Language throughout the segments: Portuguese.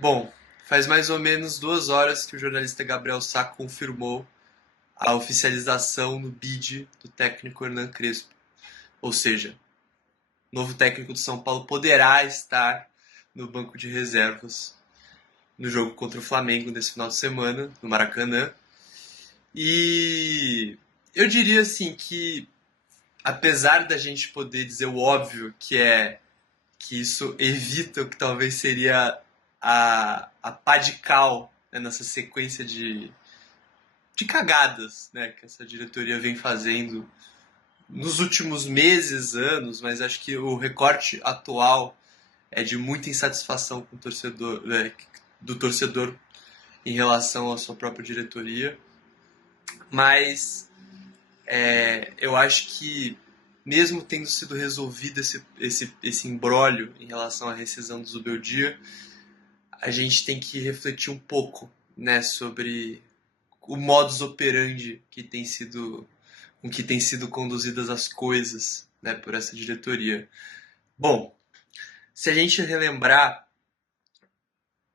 Bom, faz mais ou menos 2 horas que o jornalista Gabriel Sá confirmou a oficialização no bid do técnico Hernan Crespo. Ou seja, o novo técnico do São Paulo poderá estar no banco de reservas no jogo contra o Flamengo nesse final de semana, no Maracanã. E eu diria assim que, apesar da gente poder dizer o óbvio, que é que isso evita o que talvez seria a pá de cal, né, nessa sequência de cagadas, né, que essa diretoria vem fazendo nos últimos meses, anos, mas acho que o recorte atual é de muita insatisfação com o torcedor, né, do torcedor em relação à sua própria diretoria. Mas eu acho que, mesmo tendo sido resolvido esse imbróglio em relação à rescisão do Zubeldia, a gente tem que refletir um pouco, né, sobre o modus operandi com que tem sido conduzidas as coisas, né, por essa diretoria. Bom, se a gente relembrar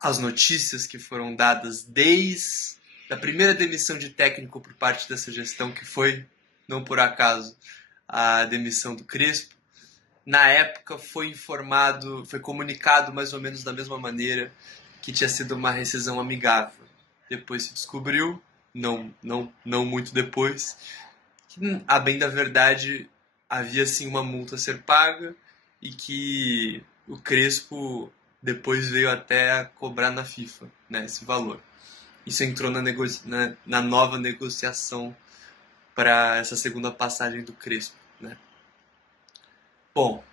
as notícias que foram dadas desde a primeira demissão de técnico por parte dessa gestão, que foi, não por acaso, a demissão do Crespo, na época foi comunicado mais ou menos da mesma maneira que tinha sido uma rescisão amigável. Depois se descobriu, não muito depois, que, a bem da verdade, havia sim uma multa a ser paga e que o Crespo depois veio até a cobrar na FIFA, né, esse valor. Isso entrou na nova negociação para essa segunda passagem do Crespo, né? Bom,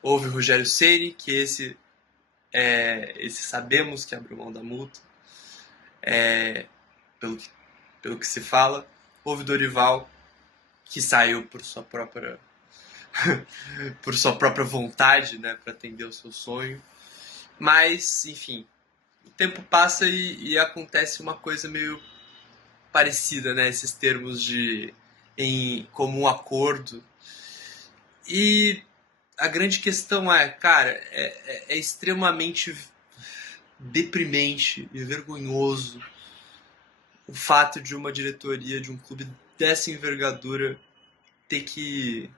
houve o Rogério Ceni, que esse sabemos que abriu mão da multa, pelo que, pelo que se fala. Houve o Dorival, que saiu por sua própria vontade, né, para atender o seu sonho. Mas, enfim, o tempo passa e acontece uma coisa meio parecida, né, esses termos de em comum acordo. E a grande questão é, cara, é extremamente deprimente e vergonhoso o fato de uma diretoria de um clube dessa envergadura ter que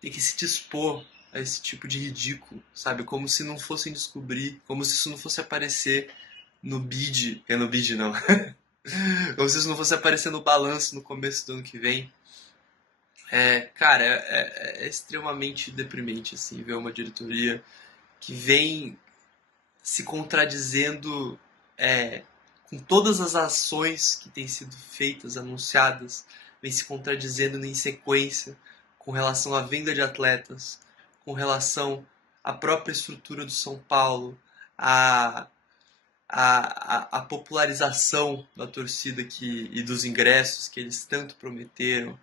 ter que se dispor a esse tipo de ridículo, sabe? Como se não fossem descobrir, como se isso não fosse aparecer no bid, no bid não, como se isso não fosse aparecer no balanço no começo do ano que vem. Cara, é extremamente deprimente, assim, ver uma diretoria que vem se contradizendo com todas as ações que têm sido feitas, anunciadas, vem se contradizendo em sequência com relação à venda de atletas, com relação à própria estrutura do São Paulo, à, à popularização da torcida e dos ingressos que eles tanto prometeram,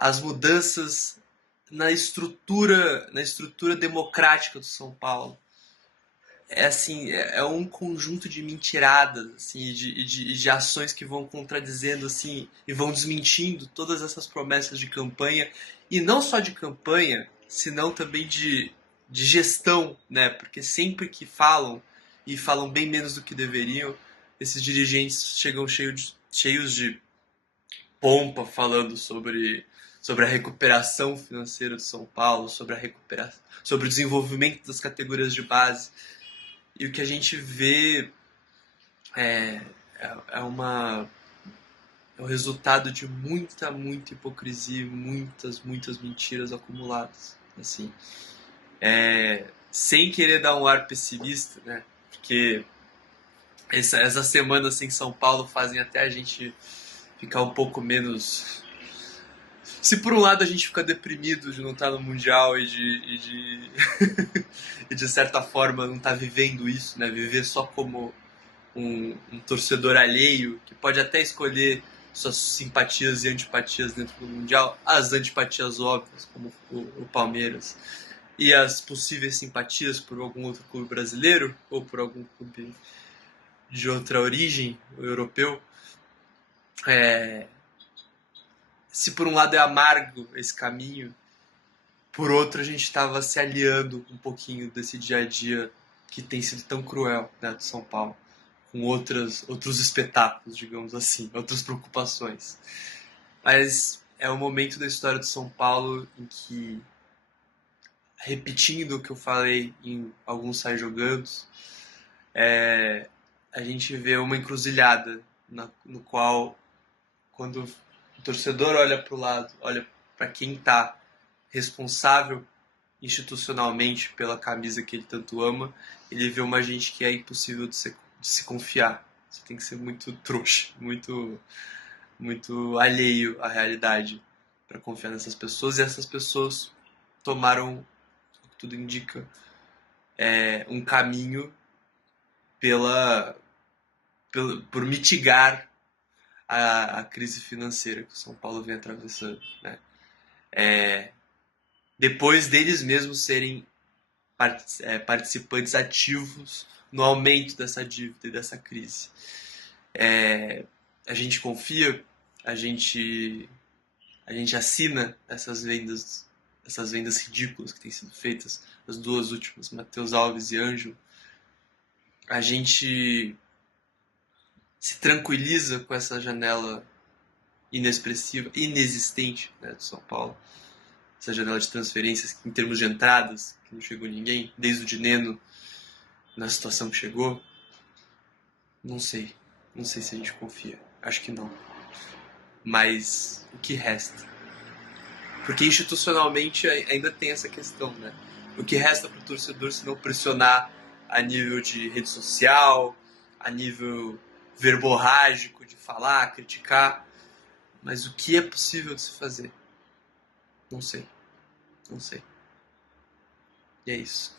as mudanças na estrutura democrática do São Paulo. É assim, é um conjunto de mentiradas, assim, de ações que vão contradizendo, assim, e vão desmentindo todas essas promessas de campanha, e não só de campanha, senão também de gestão, né? Porque sempre que falam, e falam bem menos do que deveriam, esses dirigentes chegam cheios de pompa, falando sobre a recuperação financeira de São Paulo, sobre a recuperação, sobre o desenvolvimento das categorias de base. E o que a gente vê é, é uma é o resultado de muita hipocrisia, muitas mentiras acumuladas, assim, sem querer dar um ar pessimista, né? Porque essas semanas em São Paulo fazem até a gente ficar um pouco menos. Se por um lado a gente fica deprimido de não estar no Mundial e de certa forma não estar vivendo isso, né? Viver só como um torcedor alheio, que pode até escolher suas simpatias e antipatias dentro do Mundial, as antipatias óbvias, como o Palmeiras, e as possíveis simpatias por algum outro clube brasileiro, ou por algum clube de outra origem, europeu. Se por um lado é amargo esse caminho, por outro a gente estava se aliando um pouquinho desse dia a dia que tem sido tão cruel, né, do São Paulo, com outros espetáculos, digamos assim, outras preocupações. Mas é um momento da história do São Paulo em que, repetindo o que eu falei em alguns Sai Jogando, a gente vê uma encruzilhada no qual, quando o torcedor olha para o lado, olha para quem está responsável institucionalmente pela camisa que ele tanto ama, ele vê uma gente que é impossível de se confiar. Você tem que ser muito trouxa, muito alheio à realidade para confiar nessas pessoas. E essas pessoas tomaram, o que tudo indica, um caminho por mitigar a crise financeira que o São Paulo vem atravessando, né? Depois deles mesmos serem participantes ativos no aumento dessa dívida e dessa crise. A gente confia, a gente assina essas vendas ridículas que têm sido feitas, as duas últimas, Matheus Alves e Ângelo. A gente se tranquiliza com essa janela inexpressiva, inexistente, né, do São Paulo. Essa janela de transferências que, em termos de entradas, que não chegou ninguém, desde o Dineno, na situação que chegou. Não sei se a gente confia, acho que não. Mas o que resta? Porque institucionalmente ainda tem essa questão, né? O que resta para o torcedor se não pressionar a nível de rede social, a nível verborrágico, de falar, criticar. Mas o que é possível de se fazer? Não sei. E é isso.